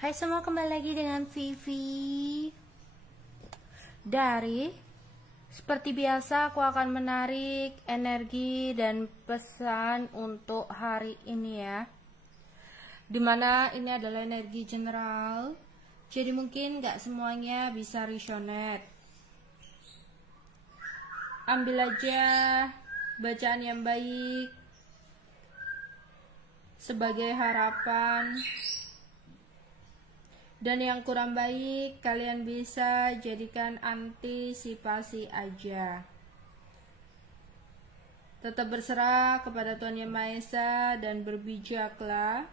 Hai semua, kembali lagi dengan Vivi. Seperti biasa aku akan menarik energi dan pesan untuk hari ini ya, dimana ini adalah energi general, jadi mungkin gak semuanya bisa resonate. Ambil aja bacaan yang baik sebagai harapan, dan yang kurang baik kalian bisa jadikan antisipasi aja. Tetap berserah kepada Tuhan Yang Maha Esa dan berbijaklah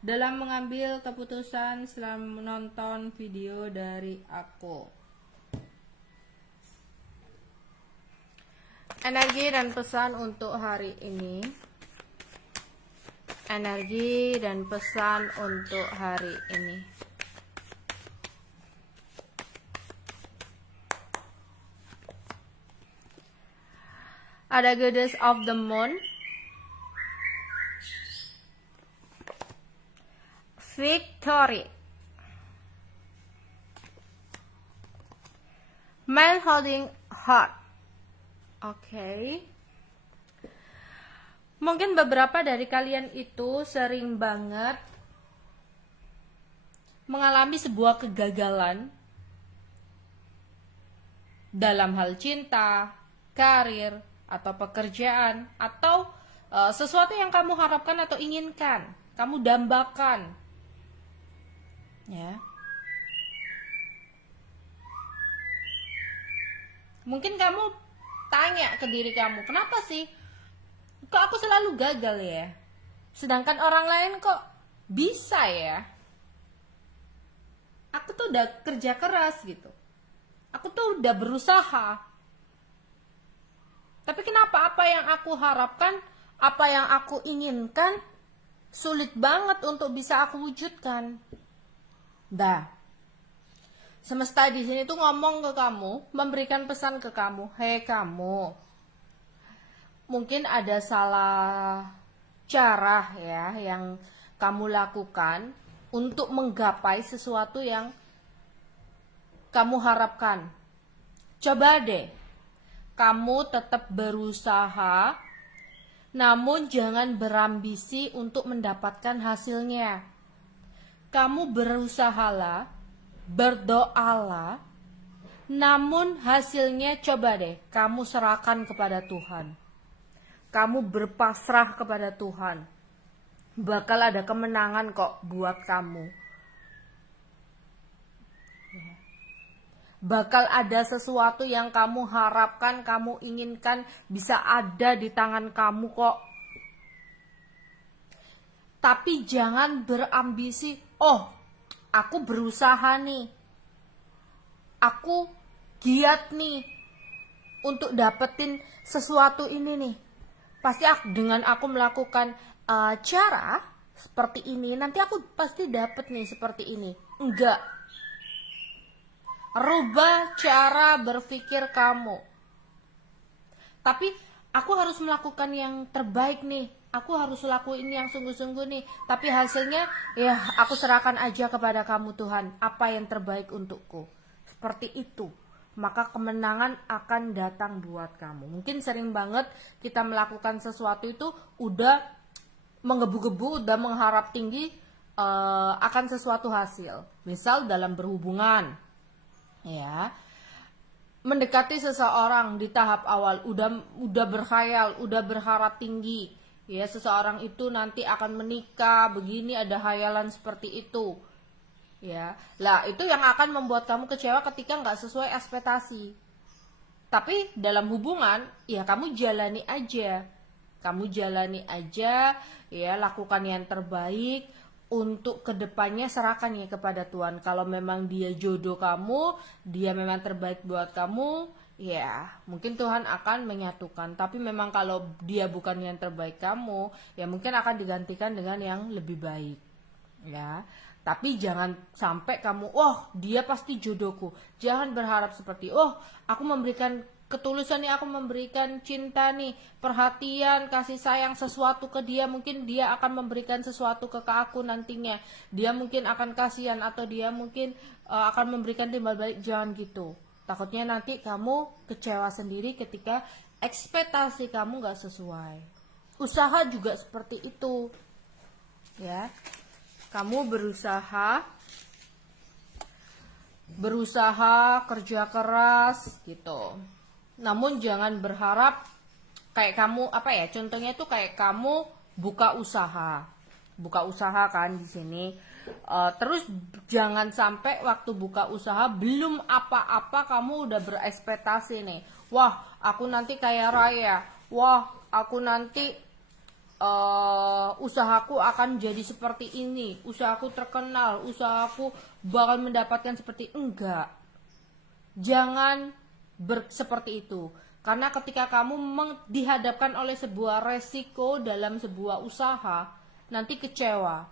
dalam mengambil keputusan setelah menonton video dari aku. Energi dan pesan untuk hari ini. Energi dan pesan untuk hari ini. Ada Goddess of the Moon, Victory, Man Holding Heart. Oke. Mungkin beberapa dari kalian itu sering banget mengalami sebuah kegagalan dalam hal cinta, karir, atau pekerjaan, atau sesuatu yang kamu harapkan atau inginkan, kamu dambakan. Ya. Mungkin kamu tanya ke diri kamu, kenapa sih kok aku selalu gagal ya? Sedangkan orang lain kok bisa ya? Aku tuh udah kerja keras gitu. Aku tuh udah berusaha. Tapi kenapa apa yang aku harapkan, apa yang aku inginkan sulit banget untuk bisa aku wujudkan? Semesta di sini tuh ngomong ke kamu, memberikan pesan ke kamu, hei kamu, mungkin ada salah cara ya yang kamu lakukan untuk menggapai sesuatu yang kamu harapkan. Coba deh, kamu tetap berusaha, namun jangan berambisi untuk mendapatkan hasilnya. Kamu berusahalah, berdoalah, namun hasilnya coba deh kamu serahkan kepada Tuhan. Kamu berpasrah kepada Tuhan. Bakal ada kemenangan kok buat kamu. Bakal ada sesuatu yang kamu harapkan, kamu inginkan, bisa ada di tangan kamu kok. Tapi jangan berambisi, oh aku berusaha nih, aku giat nih untuk dapetin sesuatu ini nih. Pasti dengan aku melakukan cara seperti ini, nanti aku pasti dapet nih seperti ini. Enggak. Rubah cara berpikir kamu. Tapi aku harus melakukan yang terbaik nih. Aku harus lakuin yang sungguh-sungguh nih. Tapi hasilnya ya aku serahkan aja kepada kamu Tuhan. Apa yang terbaik untukku. Seperti itu. Maka kemenangan akan datang buat kamu. Mungkin sering banget kita melakukan sesuatu itu udah menggebu-gebu, udah mengharap tinggi akan sesuatu hasil. Misal dalam berhubungan, ya, mendekati seseorang di tahap awal, udah berkhayal, udah berharap tinggi, ya seseorang itu nanti akan menikah, begini, ada hayalan seperti itu. Ya, lah itu yang akan membuat kamu kecewa ketika nggak sesuai ekspektasi. Tapi dalam hubungan, ya kamu jalani aja, ya lakukan yang terbaik untuk kedepannya, serahkan ya kepada Tuhan. Kalau memang dia jodoh kamu, dia memang terbaik buat kamu, ya mungkin Tuhan akan menyatukan. Tapi memang kalau dia bukan yang terbaik kamu, ya mungkin akan digantikan dengan yang lebih baik, ya. Tapi jangan sampai kamu, oh dia pasti jodohku. Jangan berharap seperti, oh aku memberikan ketulusan nih, aku memberikan cinta nih, perhatian, kasih sayang sesuatu ke dia, mungkin dia akan memberikan sesuatu ke aku nantinya, dia mungkin akan kasihan atau dia mungkin akan memberikan timbal balik. Jangan gitu, takutnya nanti kamu kecewa sendiri ketika ekspektasi kamu gak sesuai. Usaha juga seperti itu ya, kamu berusaha kerja keras gitu, namun jangan berharap kayak kamu apa ya, contohnya itu kayak kamu buka usaha kan di sini. Terus jangan sampai waktu buka usaha belum apa-apa kamu udah berekspektasi nih, wah aku nanti kaya raya, wah aku nanti usahaku akan jadi seperti ini, usahaku terkenal, usahaku bakal mendapatkan seperti. Enggak, jangan seperti itu, karena ketika kamu dihadapkan oleh sebuah resiko dalam sebuah usaha, nanti kecewa,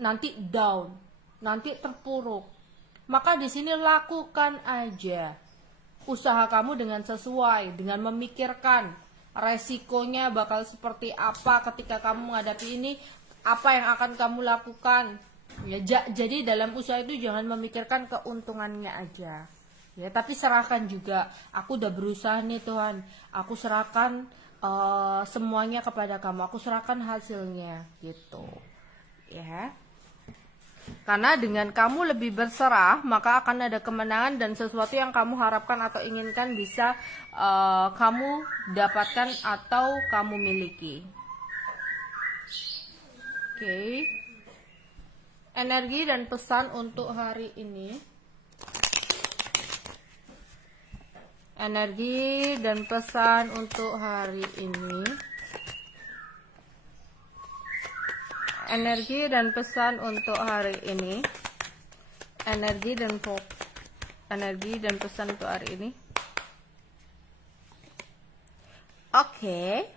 nanti down, nanti terpuruk. Maka di sini lakukan aja usaha kamu dengan sesuai, dengan memikirkan resikonya bakal seperti apa ketika kamu menghadapi ini, apa yang akan kamu lakukan ya. Jadi dalam usaha itu jangan memikirkan keuntungannya aja ya, tapi serahkan juga, aku udah berusaha nih Tuhan, aku serahkan semuanya kepada kamu, aku serahkan hasilnya gitu ya. Karena dengan kamu lebih berserah, maka akan ada kemenangan dan sesuatu yang kamu harapkan atau inginkan bisa kamu dapatkan atau kamu miliki. Oke. Energi dan pesan untuk hari ini. Energi dan pesan untuk hari ini. Energi dan pesan untuk hari ini. Energi dan pesan untuk hari ini. Oke.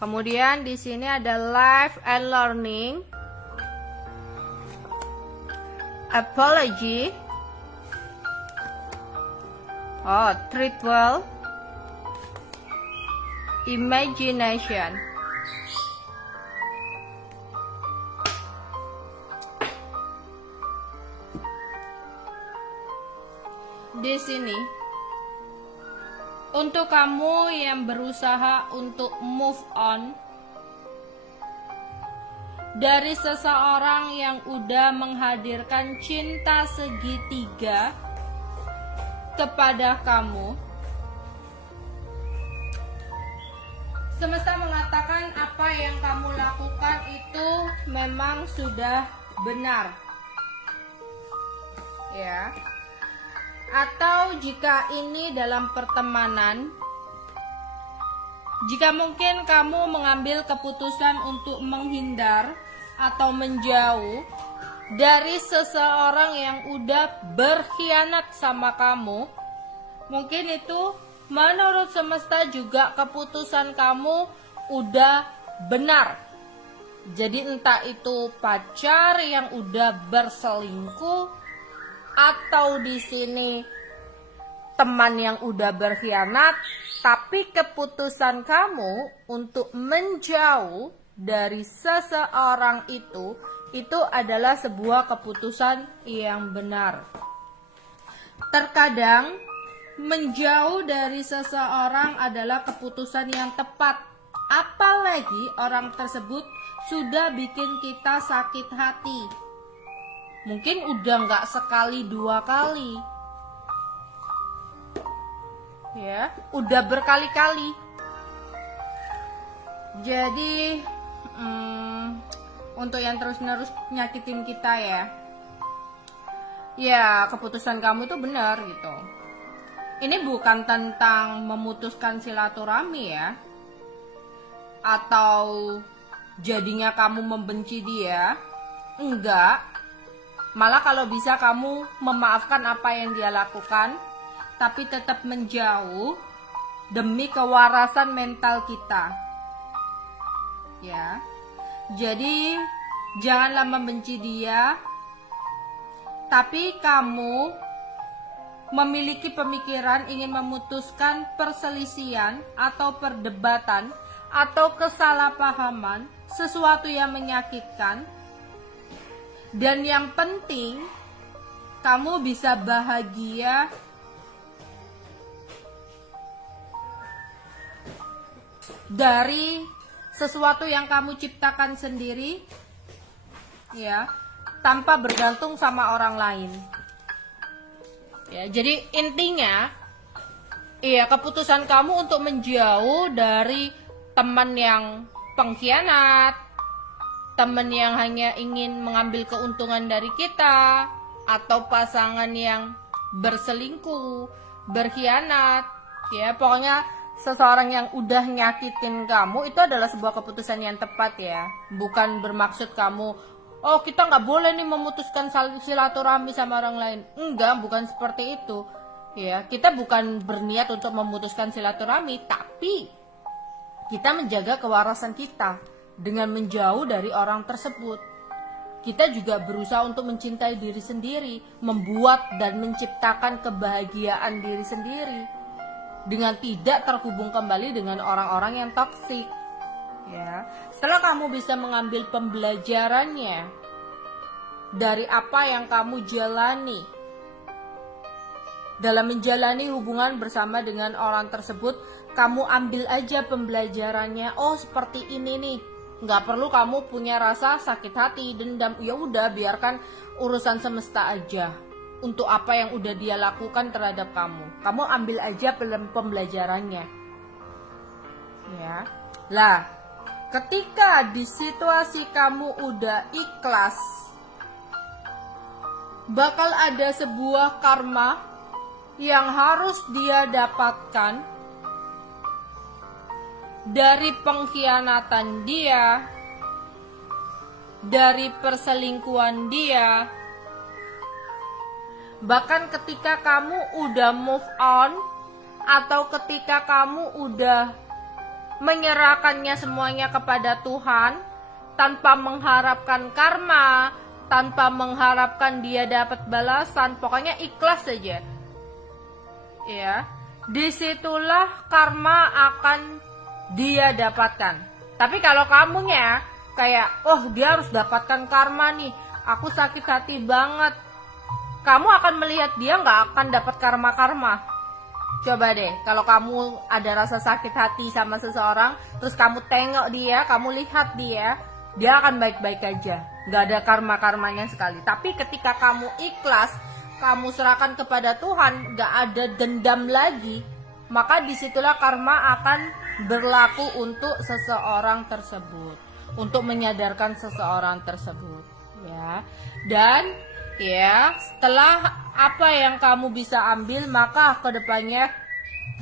Kemudian di sini ada life and learning. Apology. Treat well. Imagination. Di sini untuk kamu yang berusaha untuk move on dari seseorang yang udah menghadirkan cinta segitiga kepada kamu, semesta mengatakan apa yang kamu lakukan itu memang sudah benar ya. Atau jika ini dalam pertemanan, jika mungkin kamu mengambil keputusan untuk menghindar atau menjauh dari seseorang yang udah berkhianat sama kamu, mungkin itu menurut semesta juga keputusan kamu udah benar. Jadi entah itu pacar yang udah berselingkuh, atau di sini teman yang udah berkhianat, tapi keputusan kamu untuk menjauh dari seseorang itu adalah sebuah keputusan yang benar. Terkadang menjauh dari seseorang adalah keputusan yang tepat, apalagi orang tersebut sudah bikin kita sakit hati. Mungkin udah nggak sekali dua kali ya, udah berkali-kali. Jadi untuk yang terus-menerus nyakitin kita ya keputusan kamu tuh benar gitu. Ini bukan tentang memutuskan silaturahmi ya, atau jadinya kamu membenci dia, enggak. Malah kalau bisa kamu memaafkan apa yang dia lakukan, tapi tetap menjauh demi kewarasan mental kita. Ya. Jadi janganlah membenci dia, tapi kamu memiliki pemikiran ingin memutuskan perselisihan atau perdebatan atau kesalahpahaman, sesuatu yang menyakitkan. Dan yang penting, kamu bisa bahagia dari sesuatu yang kamu ciptakan sendiri, ya, tanpa bergantung sama orang lain. Ya, jadi intinya, iya, keputusan kamu untuk menjauh dari teman yang pengkhianat, teman yang hanya ingin mengambil keuntungan dari kita, atau pasangan yang berselingkuh, berkhianat, ya, pokoknya seseorang yang udah nyakitin kamu, itu adalah sebuah keputusan yang tepat, ya. Bukan bermaksud kamu, oh kita nggak boleh nih memutuskan silaturahmi sama orang lain. Enggak, bukan seperti itu, ya. Kita bukan berniat untuk memutuskan silaturahmi, tapi kita menjaga kewarasan kita dengan menjauh dari orang tersebut. Kita juga berusaha untuk mencintai diri sendiri, membuat dan menciptakan kebahagiaan diri sendiri dengan tidak terhubung kembali dengan orang-orang yang toksik. Ya, setelah kamu bisa mengambil pembelajarannya dari apa yang kamu jalani dalam menjalani hubungan bersama dengan orang tersebut, kamu ambil aja pembelajarannya. Oh, seperti ini nih. Nggak perlu kamu punya rasa sakit hati, dendam. Ya udah, biarkan urusan semesta aja. Untuk apa yang udah dia lakukan terhadap kamu, kamu ambil aja pembelajarannya. Ya, lah, ketika di situasi kamu udah ikhlas, bakal ada sebuah karma yang harus dia dapatkan dari pengkhianatan dia, dari perselingkuhan dia. Bahkan ketika kamu udah move on, atau ketika kamu udah menyerahkannya semuanya kepada Tuhan, tanpa mengharapkan karma, tanpa mengharapkan dia dapat balasan, pokoknya ikhlas saja. Ya, disitulah karma akan dia dapatkan. Tapi kalau kamunya kayak, oh dia harus dapatkan karma nih, aku sakit hati banget, kamu akan melihat dia nggak akan dapat karma-karma. Coba deh, kalau kamu ada rasa sakit hati sama seseorang, terus kamu tengok dia, kamu lihat dia akan baik-baik aja, nggak ada karma-karmanya sekali. Tapi ketika kamu ikhlas, kamu serahkan kepada Tuhan, nggak ada dendam lagi, maka disitulah karma akan berlaku untuk seseorang tersebut, untuk menyadarkan seseorang tersebut, ya. Dan ya, setelah apa yang kamu bisa ambil, maka kedepannya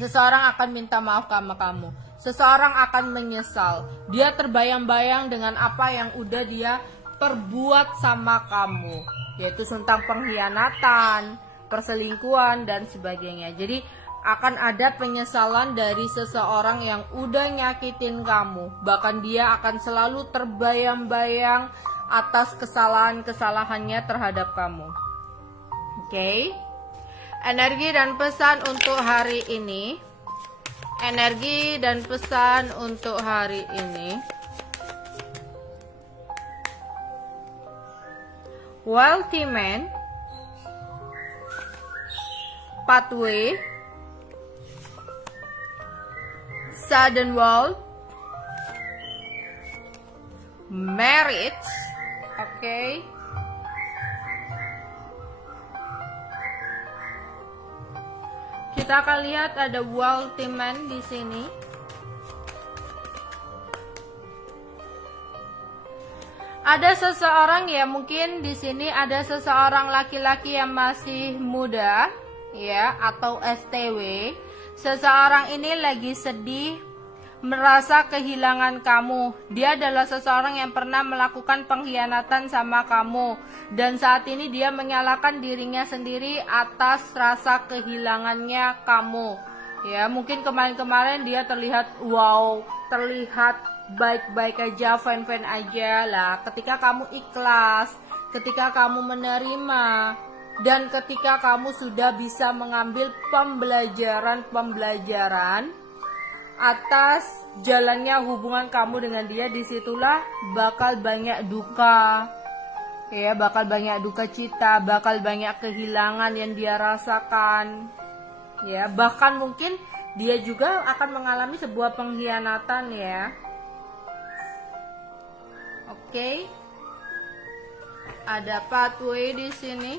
seseorang akan minta maaf sama kamu. Seseorang akan menyesal. Dia terbayang-bayang dengan apa yang udah dia perbuat sama kamu, yaitu tentang pengkhianatan, perselingkuhan, dan sebagainya. Jadi akan ada penyesalan dari seseorang yang udah nyakitin kamu. Bahkan dia akan selalu terbayang-bayang atas kesalahan-kesalahannya terhadap kamu. Oke. Energi dan pesan untuk hari ini. Energi dan pesan untuk hari ini. Wealthy Man, Pathway, Sudden World, Marriage. Oke. Kita akan lihat ada wealthy man di sini. Ada seseorang, ya, mungkin di sini ada seseorang laki-laki yang masih muda, ya, atau STW. Seseorang ini lagi sedih, merasa kehilangan kamu. Dia adalah seseorang yang pernah melakukan pengkhianatan sama kamu, dan saat ini dia menyalahkan dirinya sendiri atas rasa kehilangannya kamu. Ya, mungkin kemarin-kemarin dia terlihat wow, terlihat baik-baik aja, fine-fine aja lah. Ketika kamu ikhlas, ketika kamu menerima, Dan ketika kamu sudah bisa mengambil pembelajaran atas jalannya hubungan kamu dengan dia, disitulah bakal banyak duka, ya, bakal banyak duka cita, bakal banyak kehilangan yang dia rasakan, ya, bahkan mungkin dia juga akan mengalami sebuah pengkhianatan, ya. Oke. Ada pathway di sini.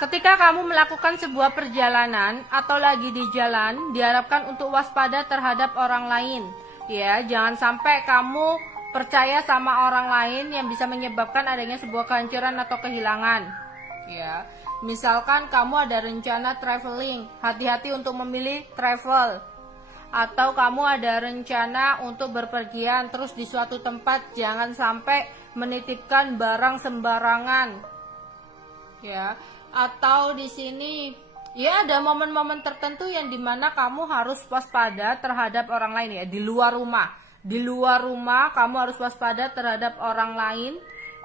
Ketika kamu melakukan sebuah perjalanan atau lagi di jalan, diharapkan untuk waspada terhadap orang lain. Ya, jangan sampai kamu percaya sama orang lain yang bisa menyebabkan adanya sebuah kehancuran atau kehilangan. Ya, misalkan kamu ada rencana traveling, hati-hati untuk memilih travel. Atau kamu ada rencana untuk berpergian, terus di suatu tempat jangan sampai menitipkan barang sembarangan. Ya. Atau di sini ya ada momen-momen tertentu yang dimana kamu harus waspada terhadap orang lain, ya, di luar rumah. Di luar rumah kamu harus waspada terhadap orang lain,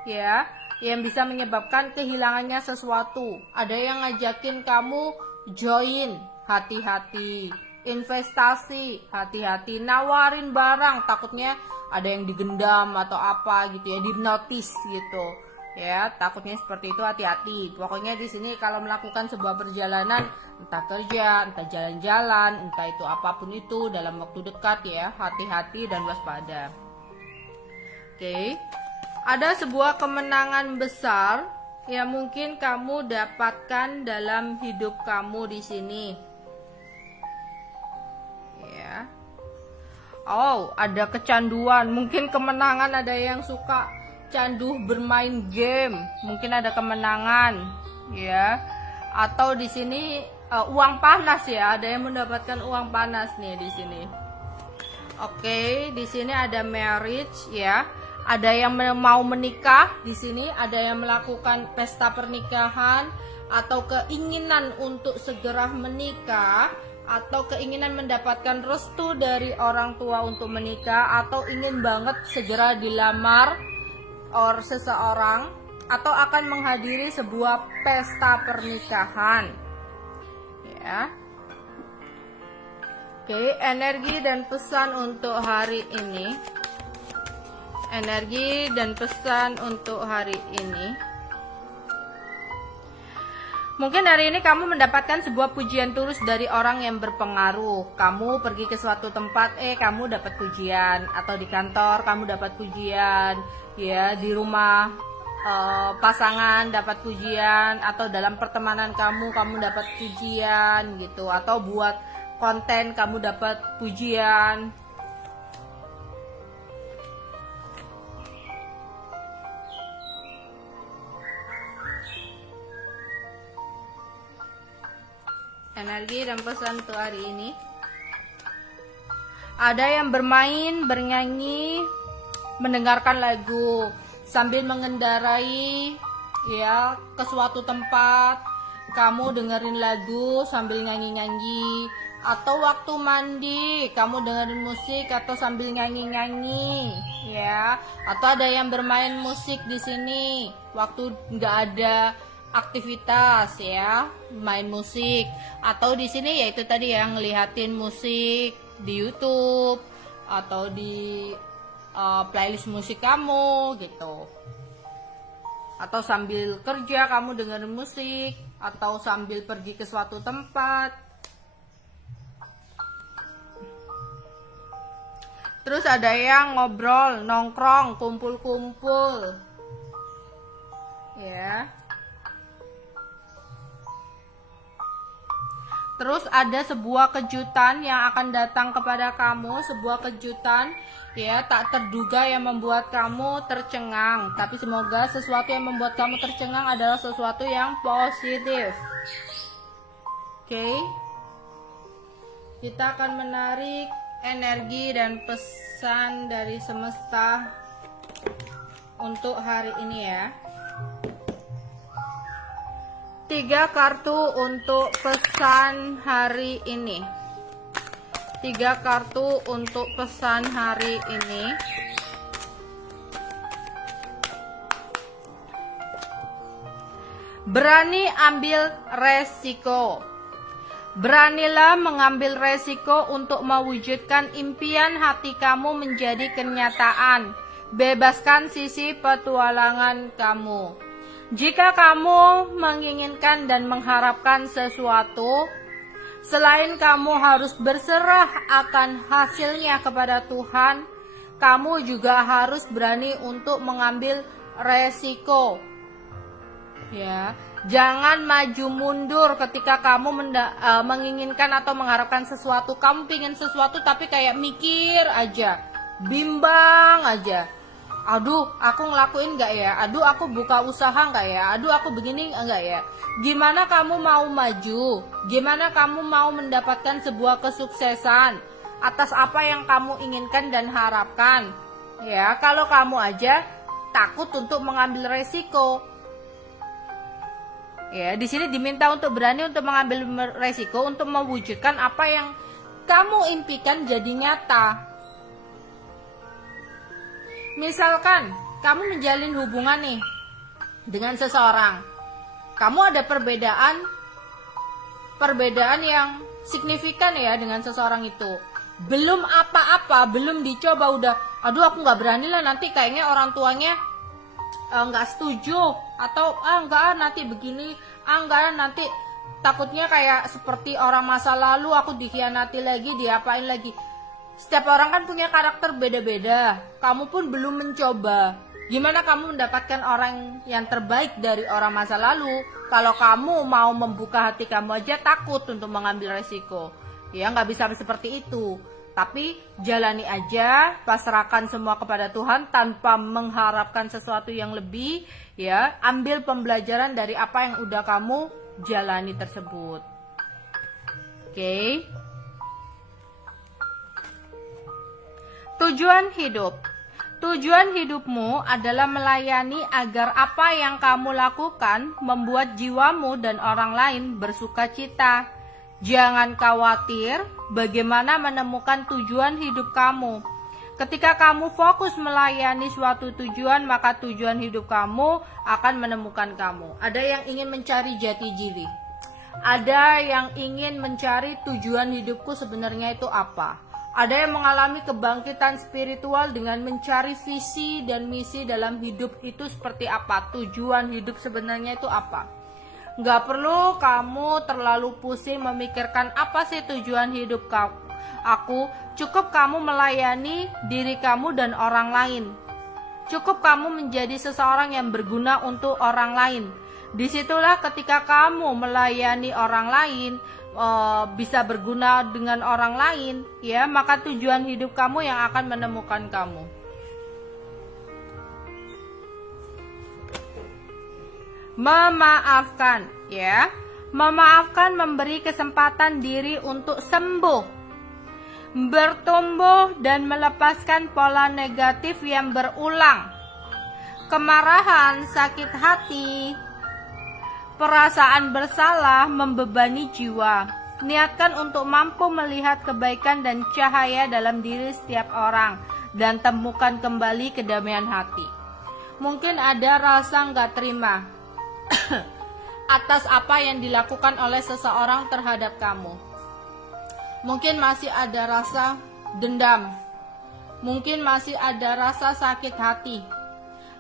ya, yang bisa menyebabkan kehilangannya sesuatu. Ada yang ngajakin kamu join, hati-hati. Investasi, hati-hati. Nawarin barang, takutnya ada yang digendam atau apa gitu, ya, dinotis gitu. Ya, takutnya seperti itu, hati-hati. Pokoknya di sini kalau melakukan sebuah perjalanan, entah kerja, entah jalan-jalan, entah itu apapun itu dalam waktu dekat, ya, hati-hati dan waspada. Oke. Ada sebuah kemenangan besar yang mungkin kamu dapatkan dalam hidup kamu di sini. Ya. Oh, ada kecanduan. Mungkin kemenangan, ada yang suka candu bermain game, mungkin ada kemenangan, ya. Atau di sini uang panas, ya, ada yang mendapatkan uang panas nih di sini. Oke, di sini ada marriage, ya. Ada yang mau menikah di sini, ada yang melakukan pesta pernikahan atau keinginan untuk segera menikah, atau keinginan mendapatkan restu dari orang tua untuk menikah, atau ingin banget segera dilamar seseorang, atau akan menghadiri sebuah pesta pernikahan, ya. Oke, energi dan pesan untuk hari ini. Energi dan pesan untuk hari ini. Mungkin hari ini kamu mendapatkan sebuah pujian tulus dari orang yang berpengaruh. Kamu pergi ke suatu tempat, kamu dapat pujian. Atau di kantor kamu dapat pujian, ya, di rumah pasangan dapat pujian, atau dalam pertemanan kamu dapat pujian gitu, atau buat konten kamu dapat pujian. Energi dan pesan untuk hari ini. Ada yang bermain, bernyanyi, mendengarkan lagu sambil mengendarai, ya, ke suatu tempat. Kamu dengerin lagu sambil nyanyi-nyanyi, atau waktu mandi kamu dengerin musik atau sambil nyanyi-nyanyi, ya. Atau ada yang bermain musik di sini waktu nggak ada aktivitas, ya, main musik. Atau di sini yaitu tadi yang ngelihatin musik di YouTube atau di playlist musik kamu gitu. Atau sambil kerja kamu dengerin musik, atau sambil pergi ke suatu tempat. Terus ada yang ngobrol, nongkrong, kumpul-kumpul, ya. Terus ada sebuah kejutan yang akan datang kepada kamu, sebuah kejutan, ya, tak terduga yang membuat kamu tercengang. Tapi semoga sesuatu yang membuat kamu tercengang adalah sesuatu yang positif. Oke. Kita akan menarik energi dan pesan dari semesta untuk hari ini, ya. 3 kartu untuk pesan hari ini. 3 kartu untuk pesan hari ini. Berani ambil resiko. Beranilah mengambil resiko untuk mewujudkan impian hati kamu menjadi kenyataan. Bebaskan sisi petualangan kamu. Jika kamu menginginkan dan mengharapkan sesuatu, selain kamu harus berserah akan hasilnya kepada Tuhan, kamu juga harus berani untuk mengambil resiko. Ya, jangan maju mundur ketika kamu menginginkan atau mengharapkan sesuatu. Kamu pingin sesuatu tapi kayak mikir aja, bimbang aja. Aduh, aku ngelakuin gak ya? Aduh, aku buka usaha gak ya? Aduh, aku begini enggak ya? Gimana kamu mau maju? Gimana kamu mau mendapatkan sebuah kesuksesan atas apa yang kamu inginkan dan harapkan? Ya, kalau kamu aja takut untuk mengambil resiko. Ya, di sini diminta untuk berani untuk mengambil resiko untuk mewujudkan apa yang kamu impikan jadi nyata. Misalkan kamu menjalin hubungan nih dengan seseorang, kamu ada perbedaan yang signifikan ya dengan seseorang itu. Belum apa-apa, belum dicoba udah, aduh aku nggak berani lah, nanti kayaknya orang tuanya nggak setuju, atau enggak nanti begini, enggak nanti takutnya kayak seperti orang masa lalu, aku dikhianati lagi, diapain lagi. Setiap orang kan punya karakter beda-beda. Kamu pun belum mencoba. Gimana kamu mendapatkan orang yang terbaik dari orang masa lalu kalau kamu mau membuka hati kamu aja takut untuk mengambil resiko? Ya, nggak bisa seperti itu. Tapi jalani aja, pasrahkan semua kepada Tuhan tanpa mengharapkan sesuatu yang lebih. Ya, ambil pembelajaran dari apa yang udah kamu jalani tersebut. Oke. Tujuan hidup. Tujuan hidupmu adalah melayani agar apa yang kamu lakukan membuat jiwamu dan orang lain bersuka cita. Jangan khawatir bagaimana menemukan tujuan hidup kamu. Ketika kamu fokus melayani suatu tujuan, maka tujuan hidup kamu akan menemukan kamu. Ada yang ingin mencari jati diri. Ada yang ingin mencari tujuan hidupku sebenarnya itu apa. Ada yang mengalami kebangkitan spiritual dengan mencari visi dan misi dalam hidup itu seperti apa. Tujuan hidup sebenarnya itu apa. Gak perlu kamu terlalu pusing memikirkan apa sih tujuan hidup aku. Cukup kamu melayani diri kamu dan orang lain. Cukup kamu menjadi seseorang yang berguna untuk orang lain. Disitulah ketika kamu melayani orang lain, bisa berguna dengan orang lain, ya, maka tujuan hidup kamu yang akan menemukan kamu. Memaafkan, ya. Memaafkan memberi kesempatan diri untuk sembuh, bertumbuh dan melepaskan pola negatif yang berulang. Kemarahan, sakit hati, perasaan bersalah membebani jiwa. Niatkan untuk mampu melihat kebaikan dan cahaya dalam diri setiap orang dan temukan kembali kedamaian hati. Mungkin ada rasa nggak terima atas apa yang dilakukan oleh seseorang terhadap kamu. Mungkin masih ada rasa dendam. Mungkin masih ada rasa sakit hati.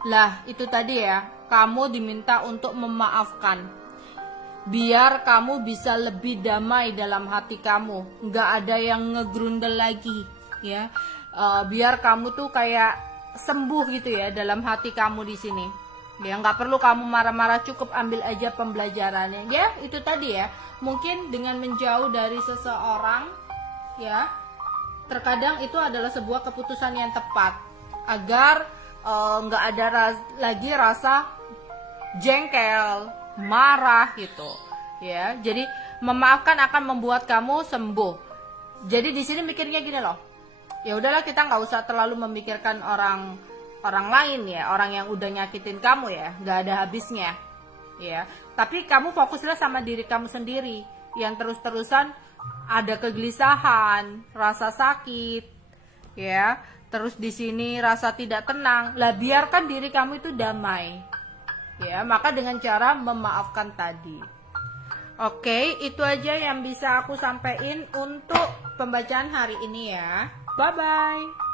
Lah, itu tadi ya. Kamu diminta untuk memaafkan, biar kamu bisa lebih damai dalam hati kamu, nggak ada yang ngegrundel lagi, ya. Biar kamu tuh kayak sembuh gitu ya dalam hati kamu di sini. Ya, nggak perlu kamu marah-marah, cukup ambil aja pembelajarannya. Ya, itu tadi ya. Mungkin dengan menjauh dari seseorang, ya, terkadang itu adalah sebuah keputusan yang tepat agar nggak ada lagi rasa jengkel, marah gitu, ya. Jadi memaafkan akan membuat kamu sembuh. Jadi di sini mikirnya gini loh, ya udahlah, kita nggak usah terlalu memikirkan orang lain ya, orang yang udah nyakitin kamu ya, nggak ada habisnya, ya. Tapi kamu fokuslah sama diri kamu sendiri, yang terus-terusan ada kegelisahan, rasa sakit, ya. Terus di sini rasa tidak tenang. Lah biarkan diri kamu itu damai. Ya, maka dengan cara memaafkan tadi. Oke, itu aja yang bisa aku sampaikan untuk pembacaan hari ini ya. Bye bye.